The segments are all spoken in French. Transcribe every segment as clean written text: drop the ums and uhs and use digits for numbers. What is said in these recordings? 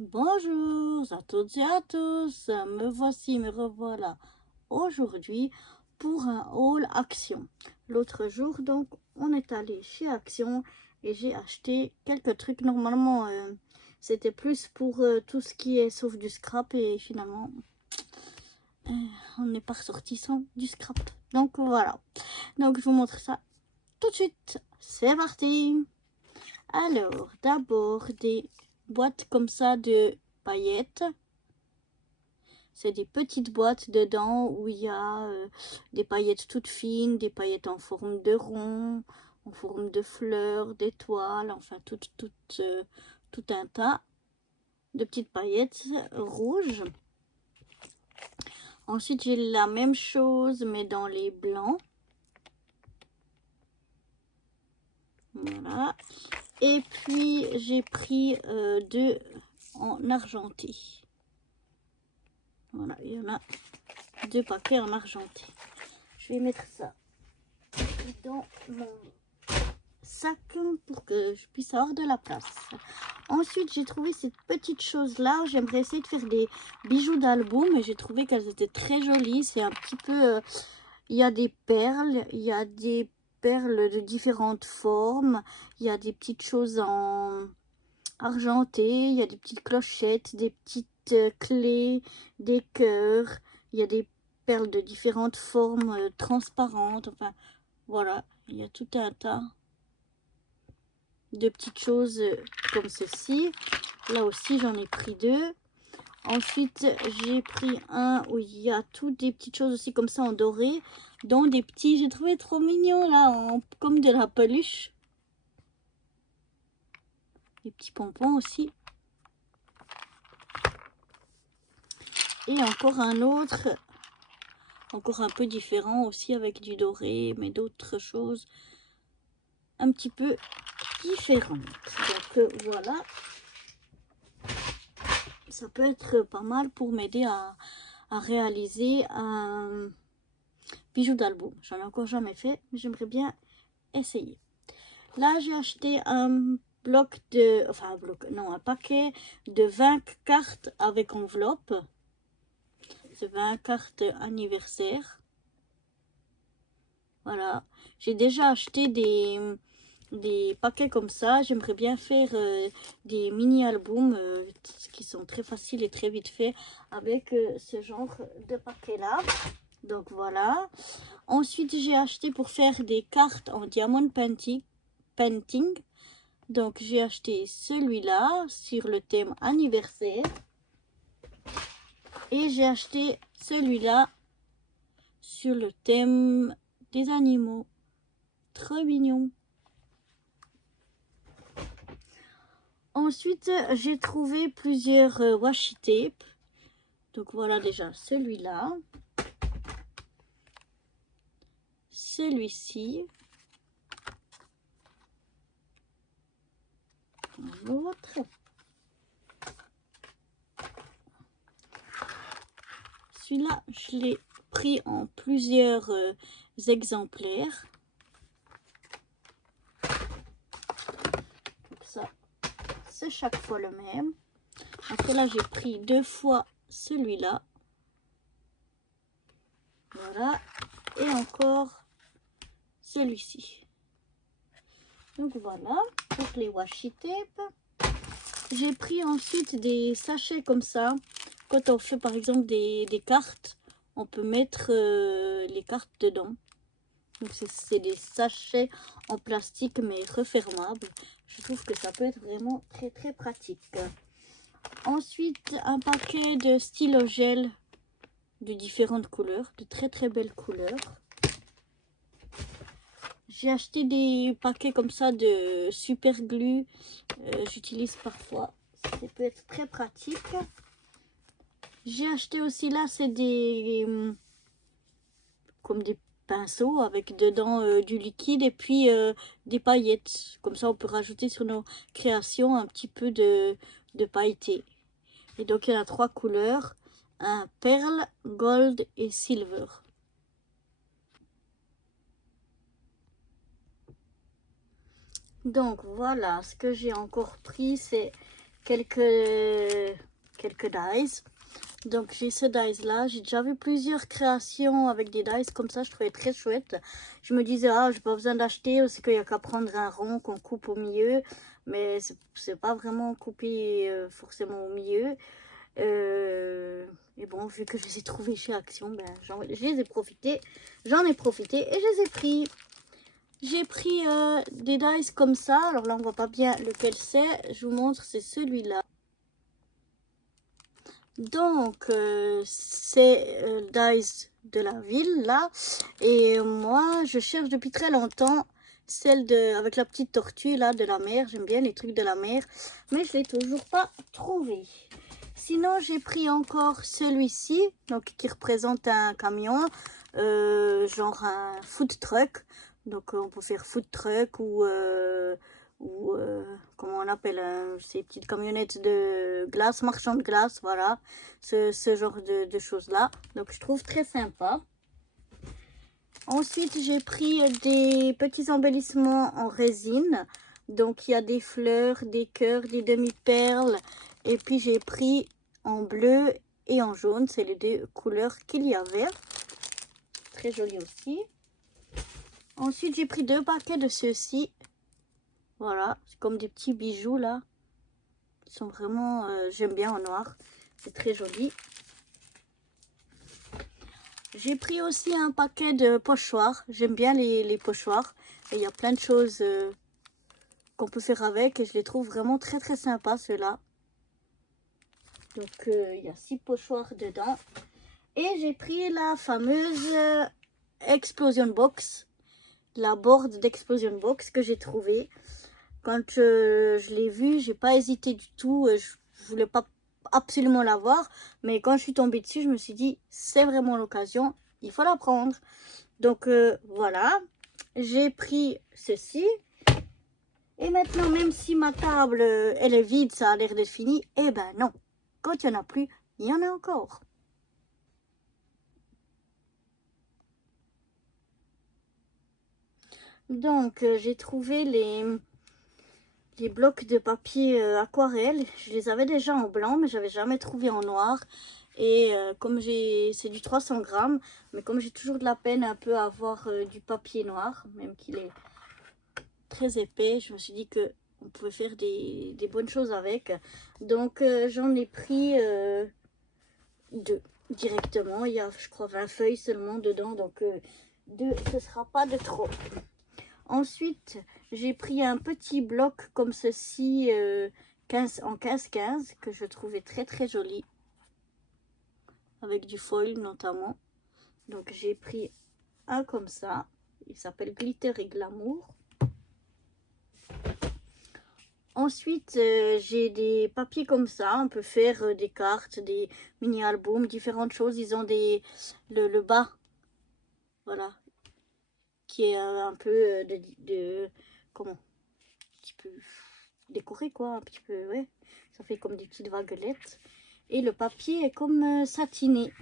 Bonjour à toutes et à tous, me revoilà aujourd'hui pour un haul Action. L'autre jour, donc, on est allé chez Action et j'ai acheté quelques trucs. Normalement, c'était plus pour tout ce qui est sauf du scrap et finalement, on n'est pas ressorti sans du scrap. Donc voilà, donc je vous montre ça tout de suite. C'est parti! Alors, d'abord des boîtes comme ça de paillettes. C'est des petites boîtes dedans où il y a des paillettes toutes fines, des paillettes en forme de rond, en forme de fleurs, d'étoiles, enfin tout un tas de petites paillettes rouges. Ensuite, j'ai la même chose mais dans les blancs. Voilà. Et puis, j'ai pris deux en argenté. Voilà, il y en a deux paquets en argenté. Je vais mettre ça dans mon sac pour que je puisse avoir de la place. Ensuite, j'ai trouvé cette petite chose-là. J'aimerais essayer de faire des bijoux d'album et j'ai trouvé qu'elles étaient très jolies. C'est un petit peu... il y a des perles, il y a des perles de différentes formes. Il y a des petites choses en argenté, il y a des petites clochettes, des petites clés, des cœurs, il y a des perles de différentes formes transparentes, enfin voilà, il y a tout un tas de petites choses comme ceci. Là aussi j'en ai pris deux. Ensuite j'ai pris un où il y a toutes des petites choses aussi comme ça en doré, dont des petits, j'ai trouvé trop mignon là, comme de la peluche. Des petits pompons aussi. Et encore un autre, encore un peu différent aussi avec du doré, mais d'autres choses un petit peu différentes. Donc voilà, ça peut être pas mal pour m'aider à réaliser un bijou d'album. J'en ai encore jamais fait, mais j'aimerais bien essayer. Là, j'ai acheté un bloc de, enfin un bloc, non, un paquet de 20 cartes avec enveloppe. C'est 20 cartes anniversaire. Voilà, j'ai déjà acheté des paquets comme ça. J'aimerais bien faire des mini-albums qui sont très faciles et très vite faits avec ce genre de paquet-là. Donc voilà. Ensuite, j'ai acheté pour faire des cartes en diamond painting. Donc j'ai acheté celui-là sur le thème anniversaire. Et j'ai acheté celui-là sur le thème des animaux. Trop mignon. Ensuite, j'ai trouvé plusieurs washi tape. Donc voilà déjà celui-là. Celui-ci. L'autre. Celui-là, je l'ai pris en plusieurs exemplaires. Comme ça, c'est chaque fois le même. Après là, j'ai pris deux fois celui-là. Voilà. Et encore celui-ci. Donc voilà, pour les washi tape. J'ai pris ensuite des sachets comme ça. Quand on fait par exemple des cartes, on peut mettre les cartes dedans. Donc c'est des sachets en plastique mais refermables. Je trouve que ça peut être vraiment très très pratique. Ensuite, un paquet de stylo gel de différentes couleurs, de très très belles couleurs. J'ai acheté des paquets comme ça de super glue. J'utilise parfois. Ça peut être très pratique. J'ai acheté aussi là, c'est des comme des pinceaux avec dedans du liquide et puis des paillettes. Comme ça, on peut rajouter sur nos créations un petit peu de pailleté. Et donc, il y en a trois couleurs. Un perle, gold et silver. Donc, voilà, ce que j'ai encore pris, c'est quelques dies. Donc j'ai ce dies là, j'ai déjà vu plusieurs créations avec des dies comme ça, je trouvais très chouette. Je me disais, ah, j'ai pas besoin d'acheter, c'est qu'il n'y a qu'à prendre un rond qu'on coupe au milieu, mais c'est pas vraiment coupé forcément au milieu. Et bon, vu que je les ai trouvés chez Action, ben, j'en ai profité et je les ai pris. J'ai pris des dies comme ça, alors là on voit pas bien lequel c'est, je vous montre, c'est celui-là. Donc, c'est Dice de la ville, là. Et moi, je cherche depuis très longtemps celle avec la petite tortue, là, de la mer. J'aime bien les trucs de la mer. Mais je ne l'ai toujours pas trouvé. Sinon, j'ai pris encore celui-ci, donc qui représente un camion, genre un food truck. Donc, on peut faire food truck ou comment on appelle ces petites camionnettes de glace, marchand de glace, voilà, ce genre de choses-là. Donc, je trouve très sympa. Ensuite, j'ai pris des petits embellissements en résine. Donc, il y a des fleurs, des cœurs, des demi-perles. Et puis, j'ai pris en bleu et en jaune. C'est les deux couleurs qu'il y avait. Très joli aussi. Ensuite, j'ai pris 2 paquets de ceux-ci. Voilà, c'est comme des petits bijoux là. Ils sont vraiment, j'aime bien en noir. C'est très joli. J'ai pris aussi un paquet de pochoirs. J'aime bien les pochoirs. Et il y a plein de choses qu'on peut faire avec. Et je les trouve vraiment très très sympas ceux-là. Donc il y a 6 pochoirs dedans. Et j'ai pris la fameuse Explosion Box. La board d'Explosion Box que j'ai trouvée. Quand je l'ai vue, j'ai pas hésité du tout. Je voulais pas absolument l'avoir. Mais quand je suis tombée dessus, je me suis dit, c'est vraiment l'occasion. Il faut la prendre. Donc voilà. J'ai pris ceci. Et maintenant, même si ma table, elle est vide, ça a l'air d'être fini. Eh ben non. Quand il n'y en a plus, il y en a encore. Donc, j'ai trouvé les blocs de papier aquarelle. Je les avais déjà en blanc, mais j'avais jamais trouvé en noir. Et comme c'est du 300 grammes, mais comme j'ai toujours de la peine un peu à avoir du papier noir, même qu'il est très épais, je me suis dit que on pouvait faire des bonnes choses avec. Donc j'en ai pris 2 directement. Il y a, je crois, 20 feuilles seulement dedans, donc 2, ce sera pas de trop. Ensuite, j'ai pris un petit bloc comme ceci, 15, en 15-15, que je trouvais très très joli, avec du foil notamment. Donc j'ai pris un comme ça, il s'appelle Glitter et Glamour. Ensuite, j'ai des papiers comme ça, on peut faire des cartes, des mini-albums, différentes choses. Ils ont le bas, voilà, qui est un peu comment, un petit peu décoré quoi, un petit peu, ouais, ça fait comme des petites vaguelettes. Et le papier est comme satiné,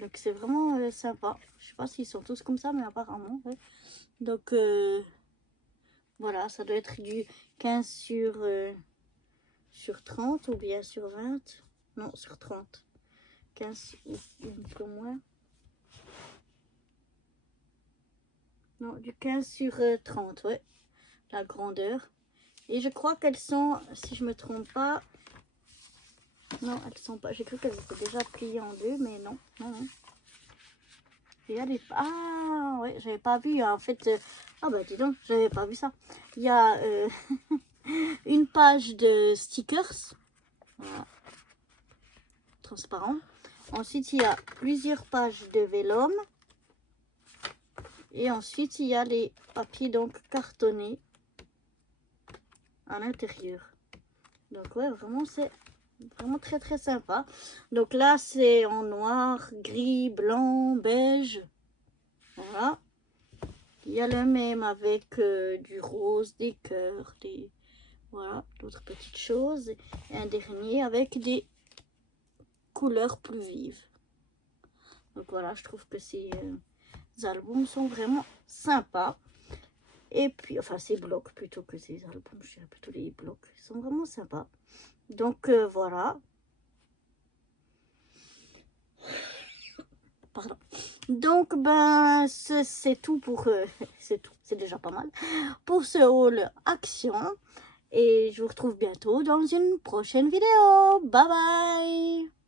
donc c'est vraiment sympa. Je sais pas s'ils sont tous comme ça, mais apparemment, ouais. Donc voilà, ça doit être du 15 sur 30 ou bien sur 20. Non, sur 30. 15 ou un peu moins. Non, du 15 sur 30, ouais. La grandeur. Et je crois qu'elles sont, si je me trompe pas... Non, elles sont pas... J'ai cru qu'elles étaient déjà pliées en 2, mais non. Non, non. Il y a des... Ah, ouais, j'avais pas vu, en fait... Ah bah dis donc, j'avais pas vu ça. Il y a une page de stickers. Voilà. Transparent. Ensuite, il y a plusieurs pages de vélum. Et ensuite, il y a les papiers donc cartonnés à l'intérieur. Donc ouais, vraiment, c'est vraiment très très sympa. Donc là, c'est en noir, gris, blanc, beige. Voilà. Il y a le même avec du rose, des cœurs, des... Voilà, d'autres petites choses. Et un dernier avec des couleurs plus vives. Donc voilà, je trouve que ces albums sont vraiment sympas. Et puis, enfin, ces blocs plutôt que ces albums, je dirais plutôt les blocs. Ils sont vraiment sympas. Donc, voilà. Pardon. Donc, ben, c'est tout pour... c'est tout, c'est déjà pas mal. Pour ce haul action. Et je vous retrouve bientôt dans une prochaine vidéo. Bye bye!